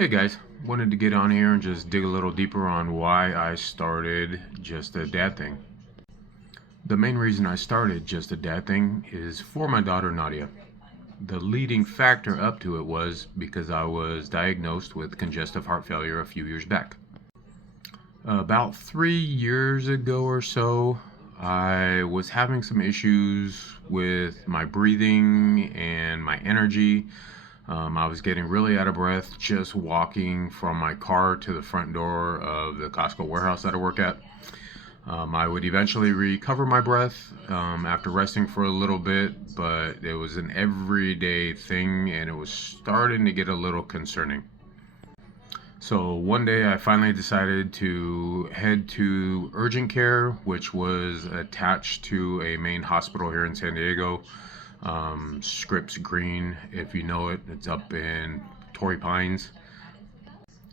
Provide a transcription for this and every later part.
Hey guys, wanted to get on here and just dig a little deeper on why I started Just a Dad Thing. The main reason I started Just a Dad Thing is for my daughter Nadia. The leading factor up to it was because I was diagnosed with congestive heart failure a few years back. About 3 years ago or so, I was having some issues with my breathing and my energy. I was getting really out of breath just walking from my car to the front door of the Costco warehouse that I work at. I would eventually recover my breath after resting for a little bit, but it was an everyday thing and it was starting to get a little concerning. So one day I finally decided to head to urgent care, which was attached to a main hospital here in San Diego. Scripps Green, if you know it. It's up in Torrey Pines.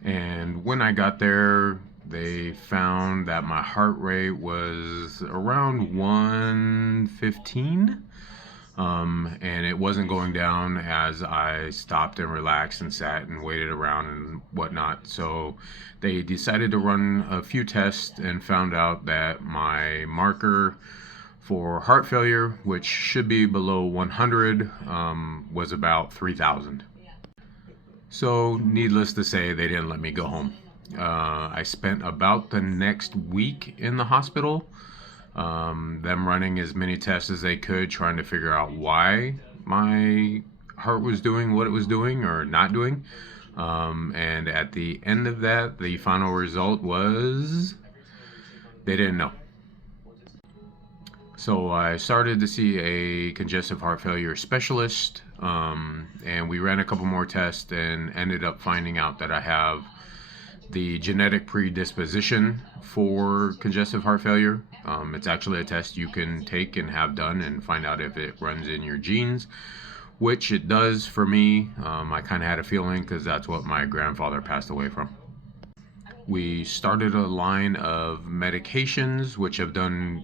And when I got there, they found that my heart rate was around 115. And it wasn't going down as I stopped and relaxed and sat and waited around and whatnot. So they decided to run a few tests and found out that my marker for heart failure, which should be below 100, was about 3,000. So needless to say, they didn't let me go home. I spent about the next week in the hospital, them running as many tests as they could, trying to figure out why my heart was doing what it was doing or not doing. And at the end of that, the final result was they didn't know. So I started to see a congestive heart failure specialist, and we ran a couple more tests and ended up finding out that I have the genetic predisposition for congestive heart failure. It's actually a test you can take and have done and find out if it runs in your genes, which it does for me. I kind of had a feeling because that's what my grandfather passed away from. We started a line of medications, which have done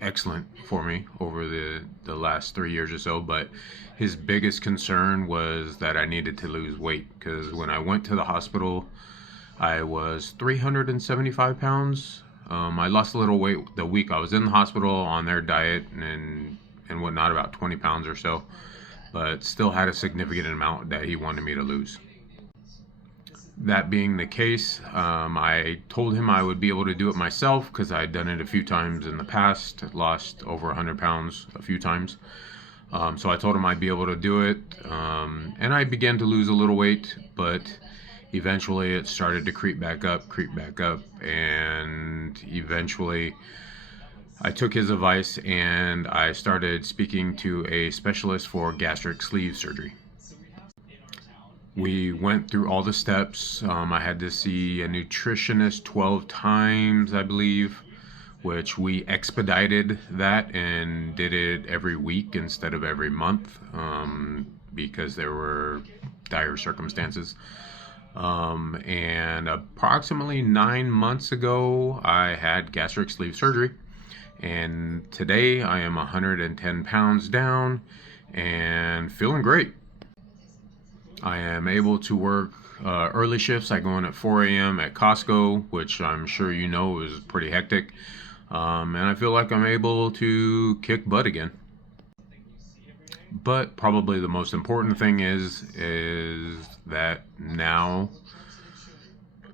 excellent for me over the last 3 years or so, but his biggest concern was that I needed to lose weight, because when I went to the hospital I was 375 pounds. I lost a little weight the week I was in the hospital on their diet and whatnot, about 20 pounds or so, but still had a significant amount that he wanted me to lose. That being the case, I told him I would be able to do it myself because I'd done it a few times in the past, lost over 100 pounds a few times. So I told him I'd be able to do it, and I began to lose a little weight, but eventually it started to creep back up, and eventually I took his advice and I started speaking to a specialist for gastric sleeve surgery. We went through all the steps. I had to see a nutritionist 12 times, I believe, which we expedited that and did it every week instead of every month, because there were dire circumstances. And approximately 9 months ago, I had gastric sleeve surgery. And today I am 110 pounds down and feeling great. I am able to work early shifts. I go in at 4 a.m. at Costco, which I'm sure you know is pretty hectic. And I feel like I'm able to kick butt again. But probably the most important thing is that now,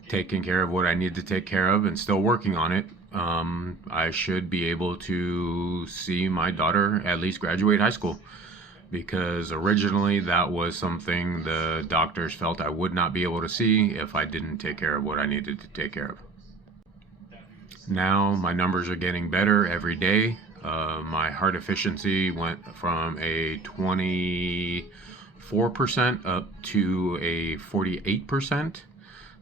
taking care of what I need to take care of and still working on it, I should be able to see my daughter at least graduate high school. Because originally that was something the doctors felt I would not be able to see if I didn't take care of what I needed to take care of. Now my numbers are getting better every day. My heart efficiency went from a 24% up to a 48%.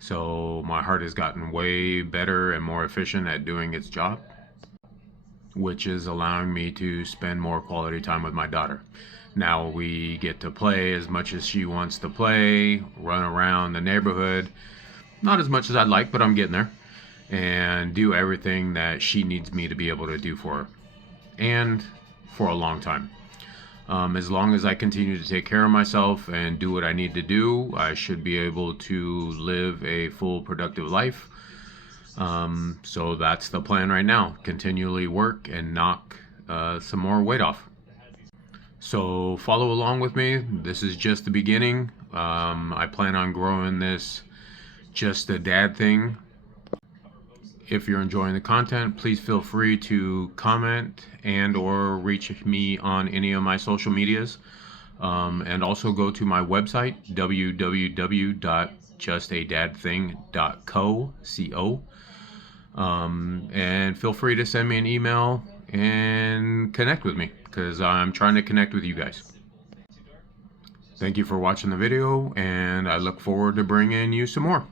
So my heart has gotten way better and more efficient at doing its job, which is allowing me to spend more quality time with my daughter. Now we get to play as much as she wants to play, run around the neighborhood. Not as much as I'd like, but I'm getting there. And do everything that she needs me to be able to do for her. And for a long time. As long as I continue to take care of myself and do what I need to do, I should be able to live a full, productive life. So that's the plan right now. Continually work and knock some more weight off. So follow along with me. This is just the beginning. I plan on growing this Just a Dad thing. If you're enjoying the content, please feel free to comment and or reach me on any of my social medias. And also go to my website, www.justadadthing.co. And feel free to send me an email and connect with me, because I'm trying to connect with you guys. Thank you for watching the video, and I look forward to bringing you some more.